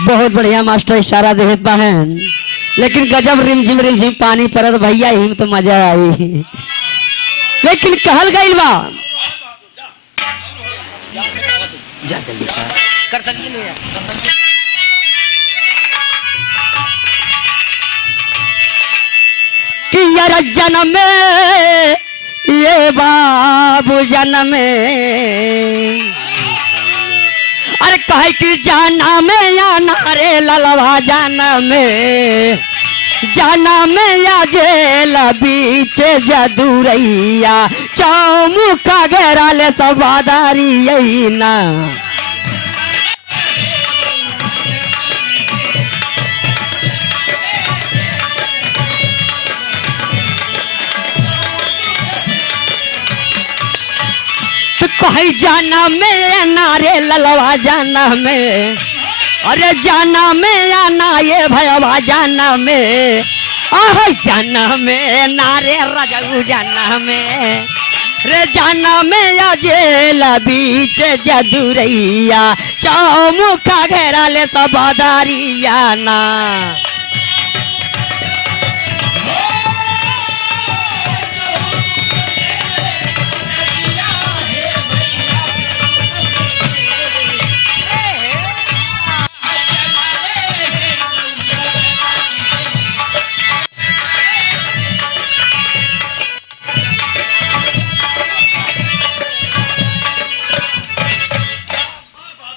बहुत बढ़िया मास्टर इशारा देत बहन, लेकिन गजब रिमझिम पानी पड़त भैया, हिम तो मजा आई। लेकिन कहल गई बा कि यार जन्म में ये बाबू जन्म में, अरे कहे कि जाना में या नारे ललवा जाना में, जाना में या जेल बीच जदूरैया चौमुखा घेरा ले सवादारी यही ना। कहीं जाना में नारे ललवा जाना में, अरे जाना में या ना ये भयवा जाना में, आह जाना में नारे रजऊ जाना में, रे जाना में या जेल बीच जदूरैया चौमुखा घेरा ले सबादारिया ना।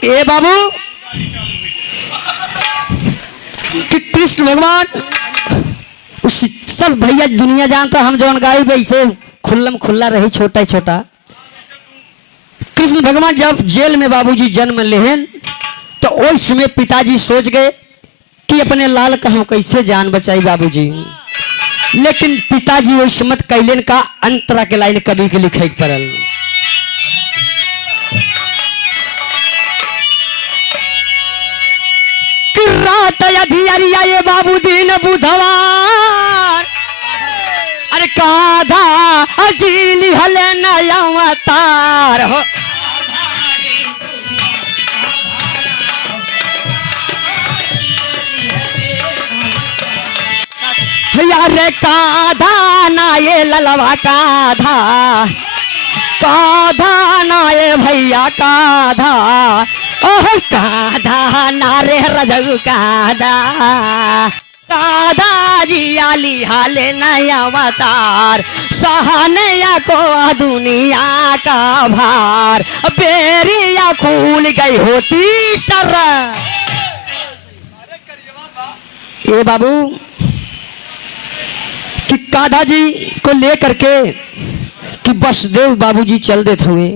ए बाबू कि कृष्ण भगवान उस सब भैया दुनिया जानता, हम जौन गाई वैसे खुल्लम खुल्ला रही छोटा छोटा। कृष्ण भगवान जब जेल में बाबूजी जन्म लेहन तो उस समय पिताजी सोच गए कि अपने लाल का हम कैसे जान बचाई बाबूजी, लेकिन पिताजी उस मत कैलन का अंतरा के लाइन कवि के लिखे पड़ल। रात अधियरिया ये बाबू दिन बुधवार, अरे काधा अजीली हले नया अवतार हो, यारे काधा ना ये ललवा काधा, काधा ना ये भैया काधा, ओह काधा नारे रजऊ काधा, काधा जी आली हाले नया अवतार, सहनया को दुनिया का भार, बेरिया खुल गई होती शर। ये बाबू कि काधा जी को लेकर के कि बसदेव बाबूजी चल देते हुए,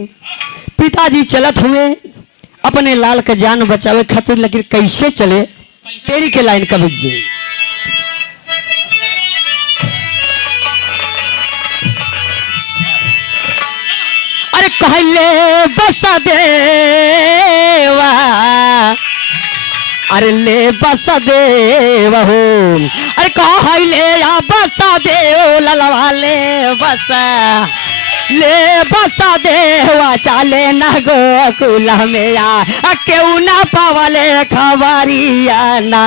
पिताजी चलत हुए अपने लाल का जान बचावे खातिर, लेकिन कैसे चले तेरी के लाइन का बुझ दे। अरे कहले बसा देवा, अरे ले बसा देवा हो, अरे कहले या बसा देव ललवा ले बसा, ले बसा देवा चाले न गोकुल में या क्यों ना पावले खबरिया ना।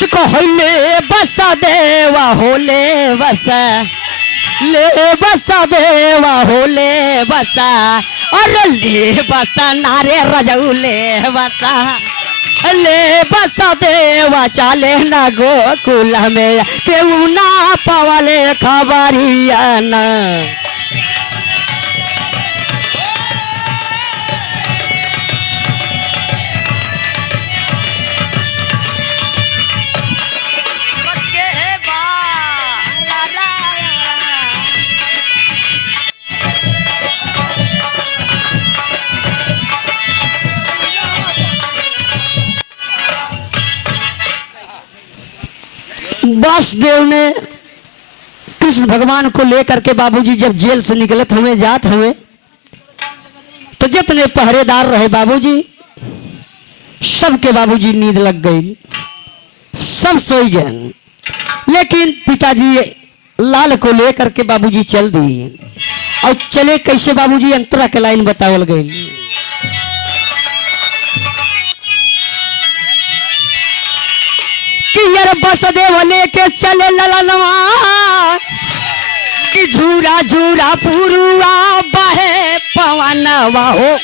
तो कहले बसा देवा हो ले बसा, ले बसा देवा हो ले बसा, अरे ले बसा नारे रजऊ ले बसा, ले बसा देवा चाले ना गोकुल में क्यों ना पावले खबरिया ना। वासुदेव ने कृष्ण भगवान को लेकर के बाबूजी जब जेल से निकलत हुए जात हुए तो जितने पहरेदार रहे बाबूजी सबके बाबूजी नींद लग गई, सब सोई गए। लेकिन पिताजी लाल को लेकर के बाबूजी चल दिए। और चले कैसे बाबूजी, अंतरा के लाइन बतावल गई। कि यार बसदेव लेके चले ललनवा, कि झूरा झूरा पुरुआ बहे पवनवा हो।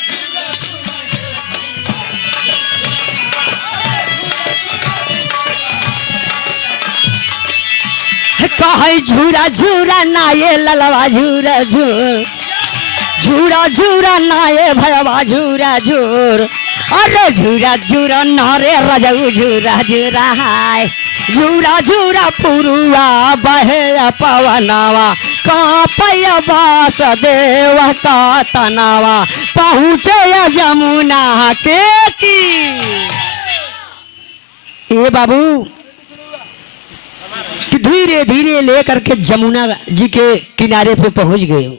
कहे झूरा झूरा नाये ललवा झूरा झूर, झूरा झूरा नाये भयवा झूरा झूर। अरे झूरा झूरा नारे रजऊ झूरा झूरा हाय, झूरा झूरा पुरुआ बहे पवनावा, कांपय वासुदेव का तनावा, पहुँचे जमुना के की। ए बाबू कि धीरे धीरे लेकर के जमुना जी के किनारे पे पहुंच गए।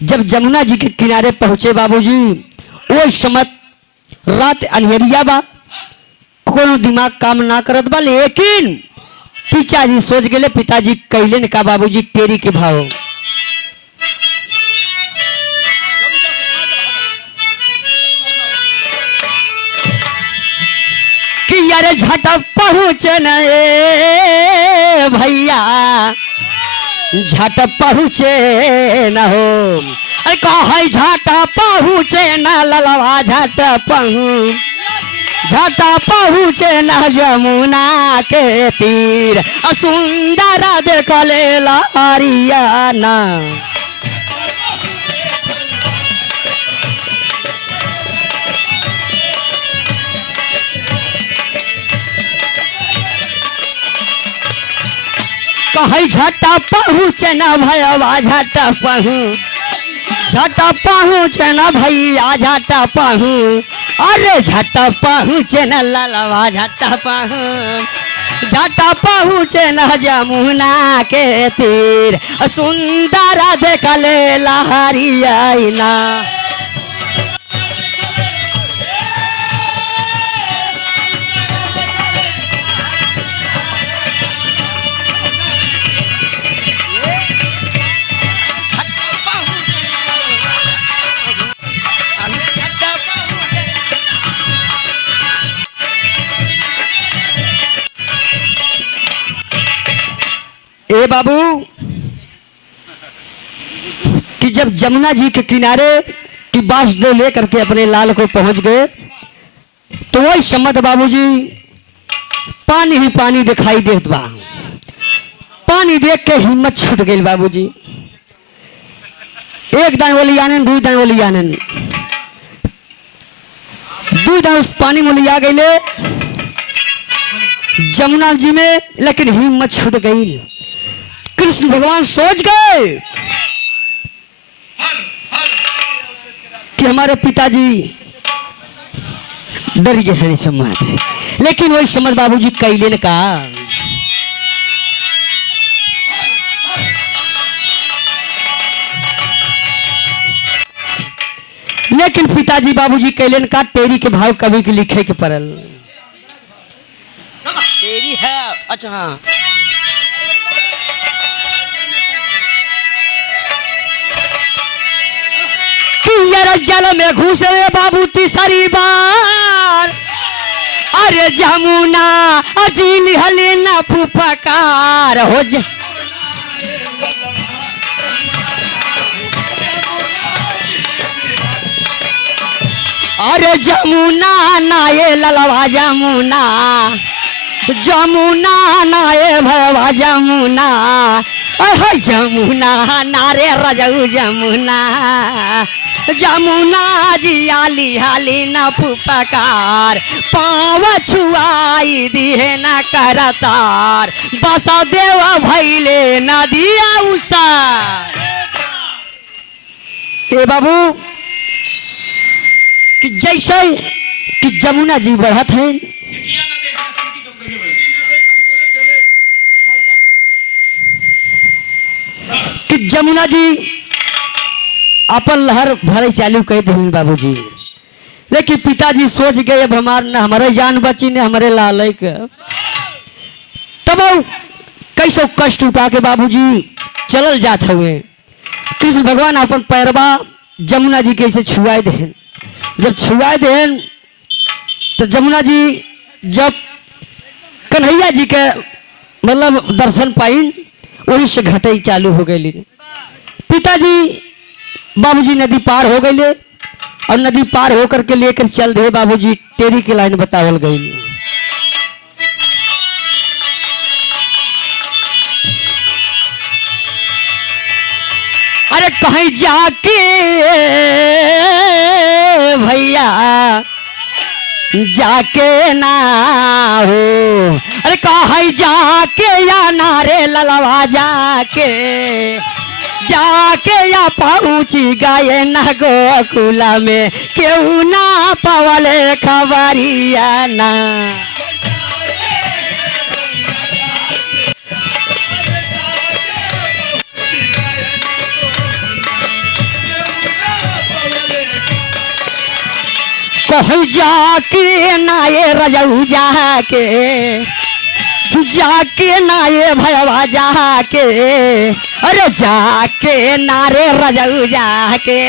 जब जमुना जी के किनारे पहुंचे बाबूजी, वो समय रात अंधेरिया बा, कोनो दिमाग काम ना करत बा। लेकिन पिताजी सोच गए, पिताजी कैलन का बाबूजी तेरी के भाव। कि यार झट पहुँचे न भैया, झट पहुँचे न हो। अरे कहे झट पहुँचे न ललवा, झट पहुँचे न जमुना के तीर, सुंदर देखले लहरिया ना। कहे झट पहुँचे न भैया, झट पहुँचे न भैया, झट पहुँच। अरे झट पहुँचे न ललवा, झट पहुँचे न जमुना के तीर, सुंदर देखले लहरिया ना। ए बाबू कि जब जमुना जी के किनारे की वासुदेव लेकर के अपने लाल को पहुंच गए, तो वही सम्मत बाबूजी पानी ही पानी दिखाई देत बा। पानी देख के हिम्मत छूट गई बाबूजी। एक दान बोली आनंद, दू दान बोली आनंद, दू दान उस पानी में लिया गए जमुना जी में, लेकिन हिम्मत छूट गई। कृष्ण भगवान सोच गए कि हमारे पिताजी डर गए हैं सम्मत, लेकिन वही सम्मत बाबूजी कैलन का। लेकिन पिताजी बाबूजी कैलन का तेरी के भाव कभी के लिखे के पड़ल। तेरी है, अच्छा हाँ। जल में घुसे बाबू तीसरी बार, अरे जमुना अजील हले ना फुफकार हो। अरे जमुना नाये ललवा, जमुना नाये भवा, जमुना अरे जमुना नारे रजऊ, जमुना जी आली हाली न फुफकार, पाव छुआई दिहे न करतार, वासुदेव भैले नदिया उषा। ए बाबू कि जैसे कि जमुना जी बढ़त है, कि जमुना जी अपन लहर भरे चालू कर दे बाबूजी। लेकिन पिताजी सोच गए अब न हमारे जान बची न हमारे लाल के। तब कैसो कष्ट उठा के बाबूजी चलल जात हुए। कृष्ण भगवान अपन पैरवा जमुना जी के ऐसे छुआए देन। जब छुआए देन तो जमुना जी जब कन्हैया जी के मतलब दर्शन पाइन वहीं से घटई चालू हो गई। पिताजी बाबूजी नदी पार हो गए और नदी पार होकर के लेकर चल दे बाबूजी टेरी की लाइन बतावल गई। अरे कहीं जाके भैया जाके ना हो, अरे कहीं जाके या नारे ललवा जाके जाके या पहुँची गए न गोकुला में क्यों ना पवले खबरिया ना। कहीं जाके ना ये रजऊ जाके जाके ना ये भयवा जाके, अरे जाके नारे रजऊ जाके,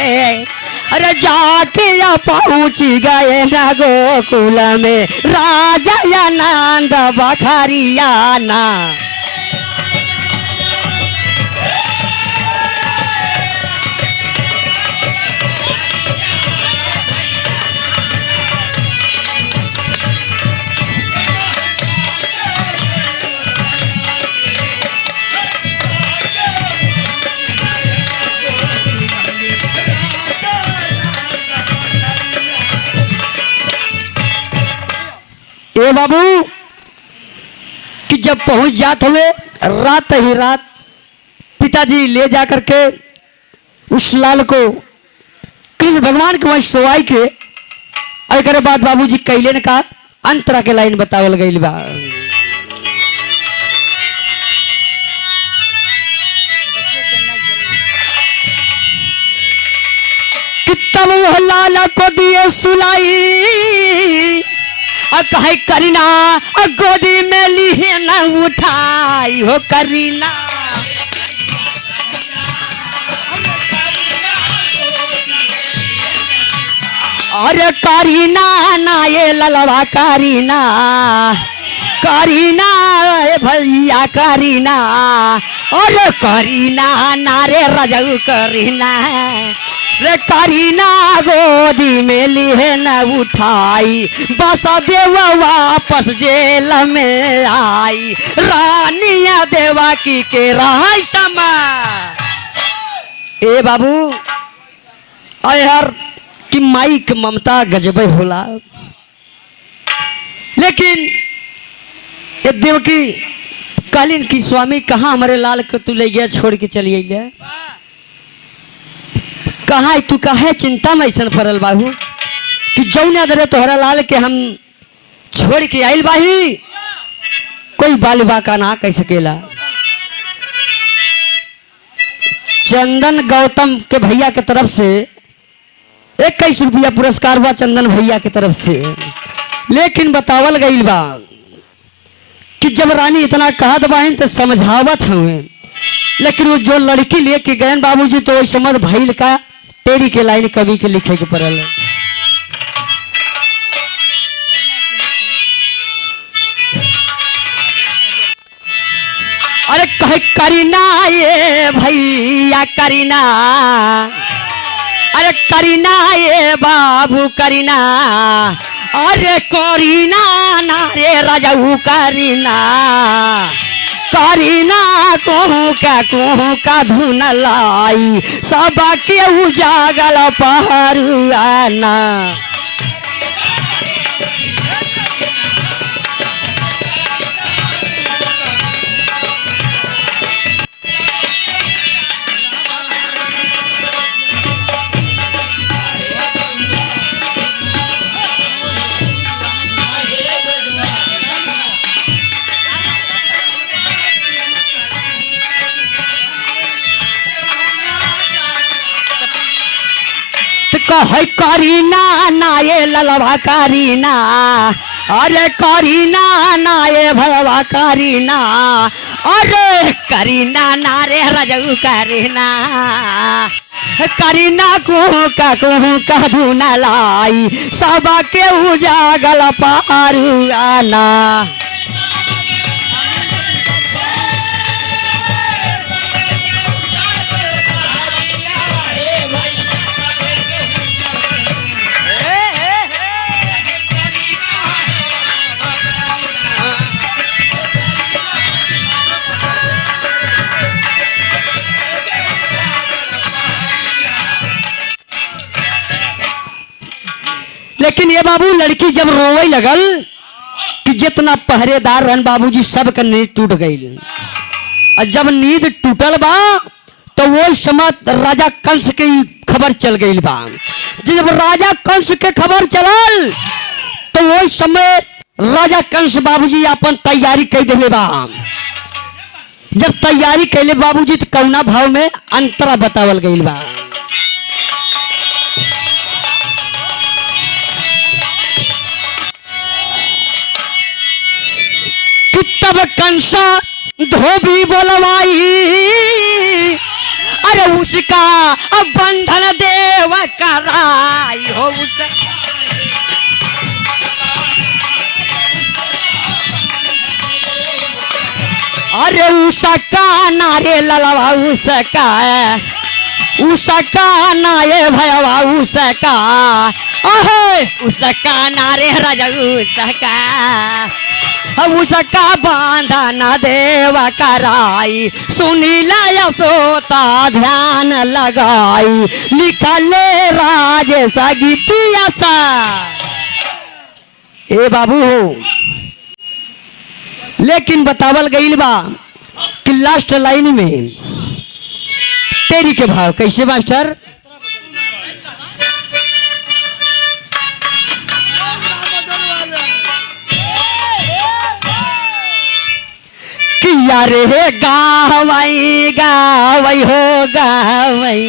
अरे जाके या पहुँची गए ना गोकुल में राजा या नंद बखरिया ना। ए बाबू कि जब पहुंच जात हुए रात ही रात पिताजी ले जाकर के उस लाल को कृष्ण भगवान के वहीं सोवाई के और बाद बाबूजी कैले ने कहा अंतरा के लाइन बतावल गई बा। तब वह लाला को दिए सुलाई कहे करीना गोदी में लिए न उठाई हो करीना। अरे करीना ना ये ललवा करीना करीना भैया करीना, अरे करीना नारे रजऊ करीना रे करीना गोदी में लिए न उठाई बस देवा वापस जेल में आई रानिया देवा की के रहा समा। ए बाबू यार कि माई की ममता गजबे होला, लेकिन ये देवकी कालीन की स्वामी कहाँ हमारे लाल को तू ले गया छोड़ के चली गया, कहा तू कहे चिंता में ऐसा पड़ल बाबू कि जौने दरे तोहरा लाल के हम छोड़ के आइल बाही कोई बालिबा का ना कह सकेला। चंदन गौतम के भैया के तरफ से 21 रुपया पुरस्कार बा चंदन भैया के तरफ से, लेकिन बतावल गई बा कि जब रानी इतना कहत बाहिन तो समझावत हुए, लेकिन वो जो लड़की लेके गए बाबूजी तो वही समझ भइल का टेरी के लाइन कवि के लिखे के पड़ल। अरे कहे करीना ये भैया करीना, अरे करीना ये बाबू करीना, अरे करीना ना रे राजाऊ करीना करीना कहूँ का धुन लाई सब के उजागल पहरुआना। कहे करीना ना ये ललवा करीना, अरे करीना ना ये भलवा करीना, अरे करीना नारे रजऊ करीना करीना को का धुना लाई सब के उजागल पारू आना। लेकिन ये बाबू लड़की जब रोवे लगल कि जितना पहरेदार रहन बाबूजी सब का नींद टूट गई। और जब नींद टूटल बा तो वो समय राजा कंस की खबर चल गई बा। जब राजा कंस के खबर चलल तो वो समय राजा कंस बाबूजी अपन तैयारी कर दिले बा। जब तैयारी कैले बाबूजी तो कौना भाव में अंतरा बतावल गई बा। तब कंसा धोबी बोलवाई अरे उसका अब बंधन देव कराई हो अरे उसका नारे ललवा उसका नाये भयवा उसका नारे राजा उसका बांधा न देवा कराई सुनीला यशोता ध्यान लगाई निकले राजे सगीतिया सा। ए बाबू लेकिन बतावल गईल बा कि लास्ट लाइन में तेरी के भाव कैसे मास्टर किया रे गावई गावई हो गावई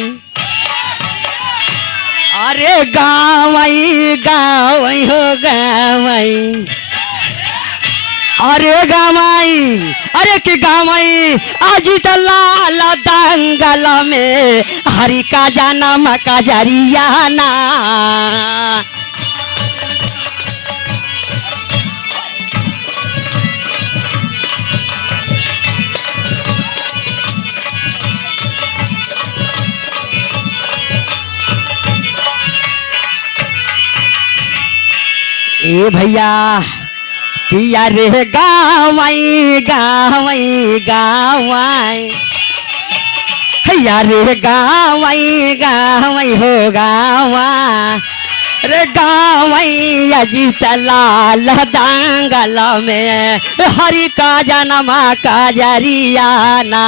अरे गावई गावई हो गावई अरे गावई अरे कि गावई आज तो लाल दंगल में हरि का जाना मका जरियाना। ए भैया किया रे गावई गावई गावई हैया रे गावई गावई हो गावा रे गावई अजीत लाल दांगल में हरि का जन्म का जरियाना।